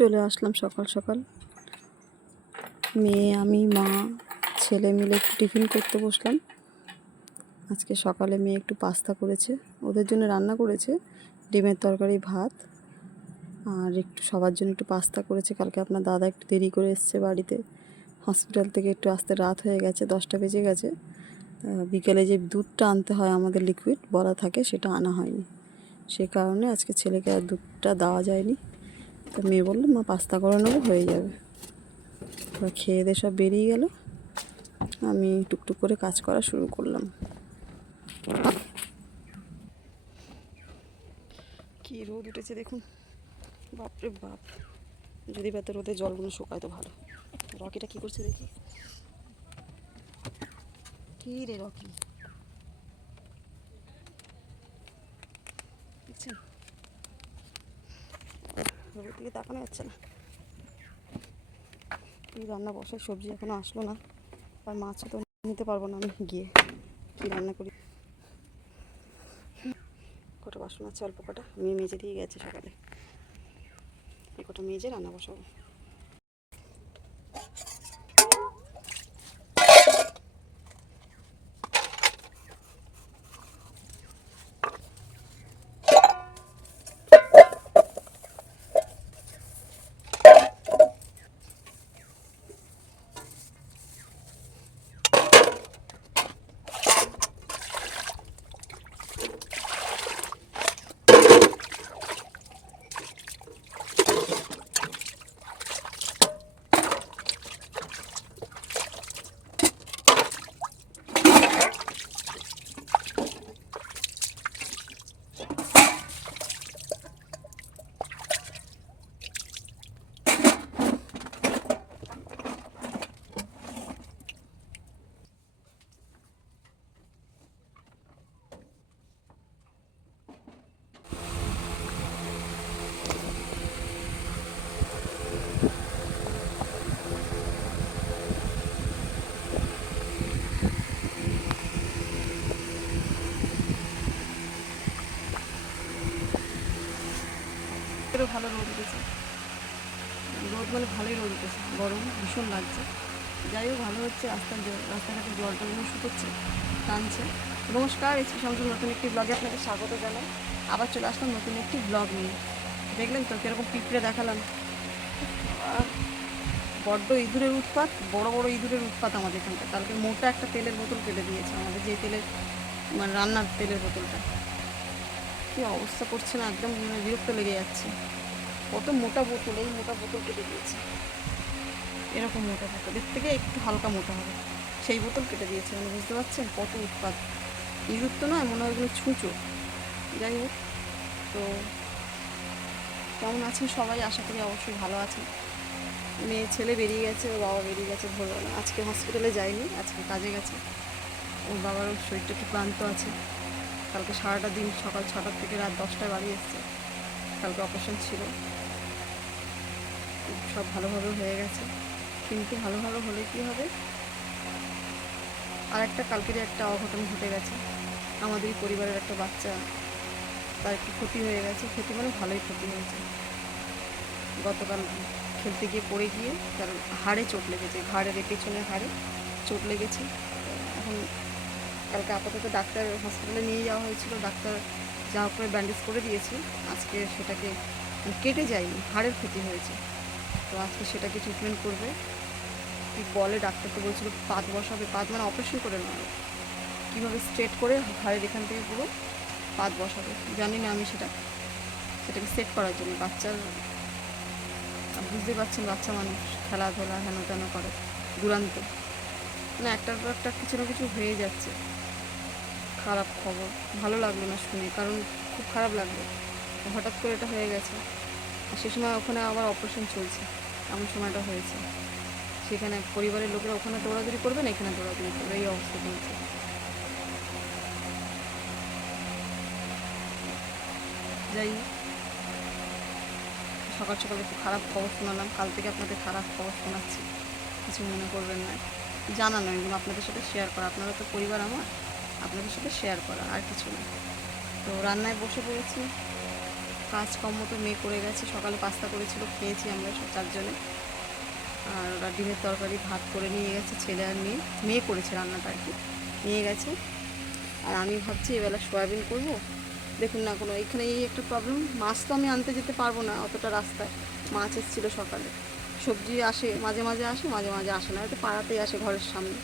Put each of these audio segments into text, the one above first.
চলে আসলাম সকাল সকাল। মেয়ে, আমি, মা, ছেলে মিলে একটু টিফিন করতে বসলাম। আজকে সকালে মেয়ে একটু পাস্তা করেছে, ওদের জন্য রান্না করেছে ডিমের তরকারি, ভাত, আর একটু সবার জন্য একটু পাস্তা করেছে। কালকে আপনার দাদা একটু দেরি করে এসছে বাড়িতে, হসপিটাল থেকে একটু আসতে রাত হয়ে গেছে, 10টা বেজে গেছে। বিকেলে যে দুধটা আনতে হয় আমাদের লিকুইড বলা থাকে, সেটা আনা হয়নি, সে কারণে আজকে ছেলেকে আর দুধটা দেওয়া যায়নি। তো মেয়ে বললো মা পাস্তা করে নেবো, হয়ে যাবে। এবার খেয়ে দিয়ে সব বেরিয়ে গেল, আমি টুকটুক করে কাজ করা শুরু করলাম। কি রোদ উঠেছে দেখুন, বাপরে বাপ। যদি বেতে রোদে জলগুলো শুকায় তো ভালো। রকিটা কি করছে দেখি। কি রে রকি, দেখছেন রোদের দিকে তাকানো যাচ্ছে না। কি রান্না বসায়, সবজি এখনো আসলো না, আর মাছও তো নিতে পারবো না আমি গিয়ে। কি রান্না করি, কটা বাসন আছে অল্প কটা, মেয়ে মেজে দিয়ে গেছে সকালে, এই কটা মেজে রান্না বসাবো। ভালো রোদ উঠেছে, রোদ মানে ভালোই রোদ উঠেছে, গরম ভীষণ লাগছে। যাই হোক ভালো হচ্ছে, রাস্তাঘাটে জলটা শুকোচ্ছে, টানছে। নমস্কার, এসপি শামসুর নতুন একটি ব্লগে আপনাকে স্বাগত জানাই। আবার চলে আসলাম নতুন একটি ব্লগ নিয়ে। দেখলেন তো কীরকম পিঁপড়ে দেখালাম। বড্ড ইঁদুরের উৎপাত, বড় বড় ইঁদুরের উৎপাত আমাদের এখানটা। কালকে মোটা একটা তেলের বোতল কেটে দিয়েছে আমাদের, যে তেলের মানে রান্নার তেলের বোতলটা। কী অবস্থা করছে না, একদম বিরক্ত লেগে যাচ্ছে। কত মোটা বোতল, এই মোটা বোতল কেটে দিয়েছে। এরকম মোটা বোতল, এর থেকে একটু হালকা মোটা হবে সেই বোতল কেটে দিয়েছে। মানে বুঝতে পারছেন কত উৎপাত। ইঁদুর তো নয়, মনে হয় ওগুলো ছুঁচো। যাই হোক, তো কেমন আছেন সবাই? আশা করি অবশ্যই ভালো আছেন। মেয়ে ছেলে বেরিয়ে গেছে, ওর বাবা বেরিয়ে গেছে ভোরবেলা। আজকে হসপিটালে যায়নি, আজকে কাজে গেছে। ওর বাবারও শরীরটা একটু ক্লান্ত আছে। কালকে সারাটা দিন সকাল 6টা থেকে রাত 10টায় বাড়ি এসছে। কালকে অপারেশন ছিল, সব ভালোভাবে হয়ে গেছে। কিন্তু ভালোভাবে হলে কী হবে, আর একটা কালকেরই একটা অঘটন ঘটে গেছে। আমাদেরই পরিবারের একটা বাচ্চা, তার একটু ক্ষতি হয়ে গেছে। ক্ষতি মানে ভালোই ক্ষতি হয়েছে। গতকাল খেলতে গিয়ে পড়ে গিয়ে তার হাড়ে চোট লেগেছে, ঘাড়ের পেছনে হাড়ে চোট লেগেছে। এখন কালকে আপাতত ডাক্তার হসপিটালে নিয়ে যাওয়া হয়েছিল, ডাক্তার যা করে ব্যান্ডেজ করে দিয়েছে। আজকে সেটাকে কেটে যায়নি, হাড়ের ক্ষতি হয়েছে, তো আজকে সেটাকে ট্রিটমেন্ট করবে। কি বলে ডাক্তার, তো বলছিল পাত বসাবে। পাত মানে অপারেশন করে নেওয়া, কীভাবে স্ট্রেট করে ঘাড়ের এখান থেকে পুরো পাত বসাবে জানি না আমি। সেটাকে সেট করার জন্য বাচ্চার, বুঝতে পারছেন বাচ্চা মানুষ, খেলাধুলা হেন তেন করে দুরান্ত, মানে একটার পর একটা কিছু না কিছু হয়ে যাচ্ছে। খারাপ খবর, ভালো লাগলো না শুনে, কারণ খুব খারাপ লাগলো হঠাৎ করে এটা হয়ে গেছে। আর সে সময় ওখানে আবার অপারেশন চলছে, এমন সময়টা হয়েছে। সেখানে পরিবারের লোকেরা ওখানে দৌড়াদৌড়ি করবে না, এখানে দৌড়াদৌড়ি করবে, এই অবস্থা চলছে। যাই সকাল সকাল একটু খারাপ খবর শোনালাম, কাল থেকে আপনাদের খারাপ খবর শোনাচ্ছি, কিছু মনে করবেন না। জানানো এগুলো আপনাদের সাথে শেয়ার করা, আপনারা তো পরিবার আমার, আপনাদের সাথে শেয়ার করা, আর কিছু না। তো রান্নায় বসে পড়েছি, কাজকর্ম তো মেয়ে করে গেছে, সকালে পাস্তা করেছিল, খেয়েছি আমরা সব 4 জনে। আর ওরা ডিমের তরকারি ভাত করে নিয়ে গেছে, ছেলে আর মেয়ে করেছে রান্নাটা আর কি, নিয়ে গেছে। আর আমি ভাবছি এবেলা সয়াবিন করব। দেখুন না, কোনো এখানে এই একটা প্রবলেম, মাছ তো আমি আনতে যেতে পারবো না অতটা রাস্তায়। মাছ এসেছিলো সকালে, সবজি আসে মাঝে মাঝে আসে, মাঝে মাঝে আসে না, হয়তো পাড়াতেই আসে ঘরের সামনে।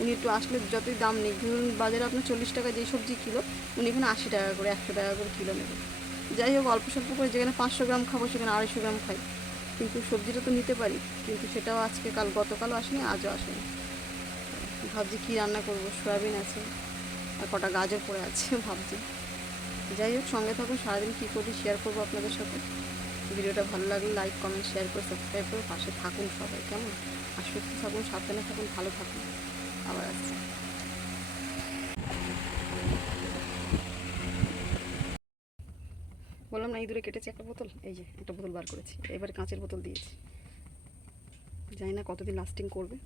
উনি একটু আসলে যতই দাম নেই, ধরুন বাজারে আপনার 40 টাকা যেই সবজি কিলো, উনি এখানে 80 টাকা করে 100 টাকা করে কিলো নেবে। যাই হোক, অল্প স্বল্প করে যেখানে 500 গ্রাম খাবো সেখানে 250 গ্রাম খাই, কিন্তু সবজিটা তো নিতে পারি। কিন্তু সেটাও আজকে গতকালও আসেনি, আজও আসেনি। ভাবছি কী রান্না করব, সয়াবিন আছে আর কটা গাজর পড়ে আছে ভাবছি। যাই হোক, সঙ্গে থাকুন, সারাদিন কী করি শেয়ার করবো আপনাদের সাথে। ভিডিওটা ভালো লাগলে লাইক কমেন্ট শেয়ার করে সাবস্ক্রাইব করে পাশে থাকুন সবাই, কেমন? আর সুস্থ থাকুন, সাবধানে থাকুন, ভালো থাকুন। আবার আসছি। বললাম না, এই দূরে কেটেছে একটা বোতল, এই যে একটা বোতল বার করেছি, এবারে কাঁচের বোতল দিয়েছি, জানি না কতদিন লাস্টিং করবে।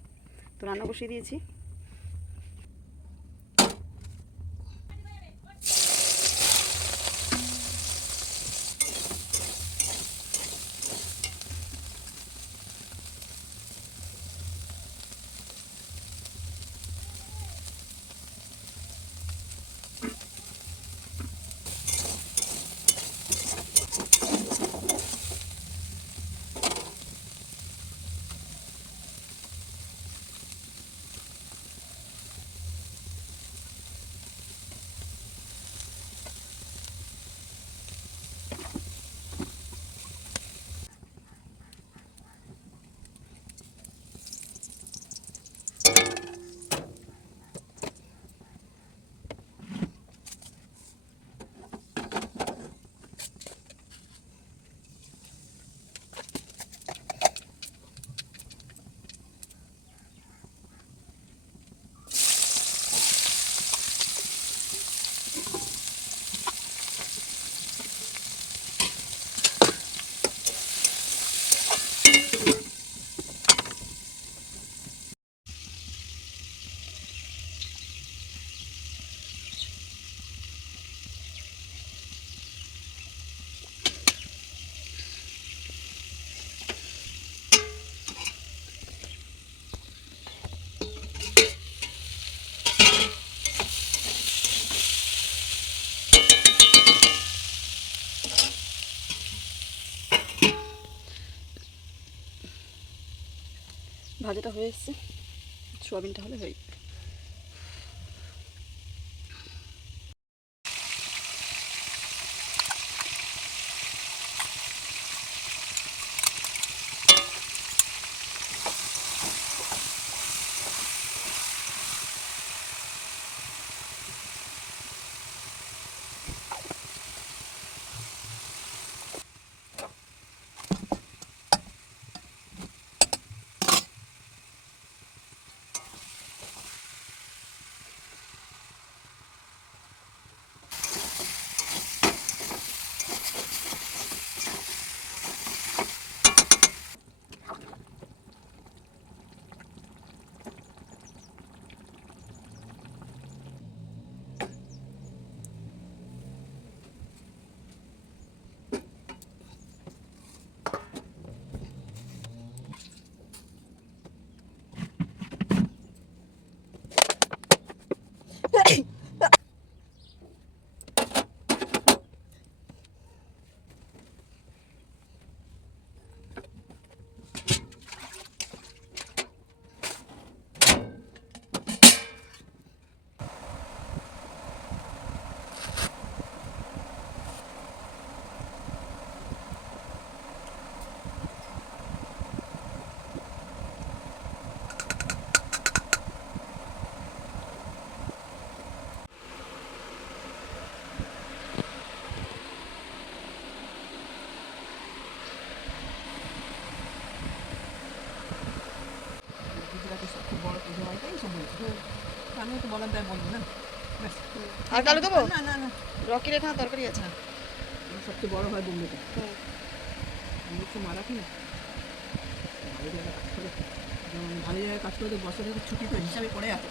তো রান্না বসিয়ে দিয়েছি। ভাজাটা হয়ে এসছে, সোয়াবিনটা হলে হয়ে যাবে। আমিও তো বলার দায় বলবো না। আর কালো দেবো? না না না, রকির এখানে তরকারি আছে। সবচেয়ে বড় হয় বোম্বেতে। আমি একটু মারাঠি না, ভালো জায়গায় কাজ করে, যেমন ভালো জায়গায় কাজ করে বছরের ছুটি তো হিসাবে পড়ে আছে।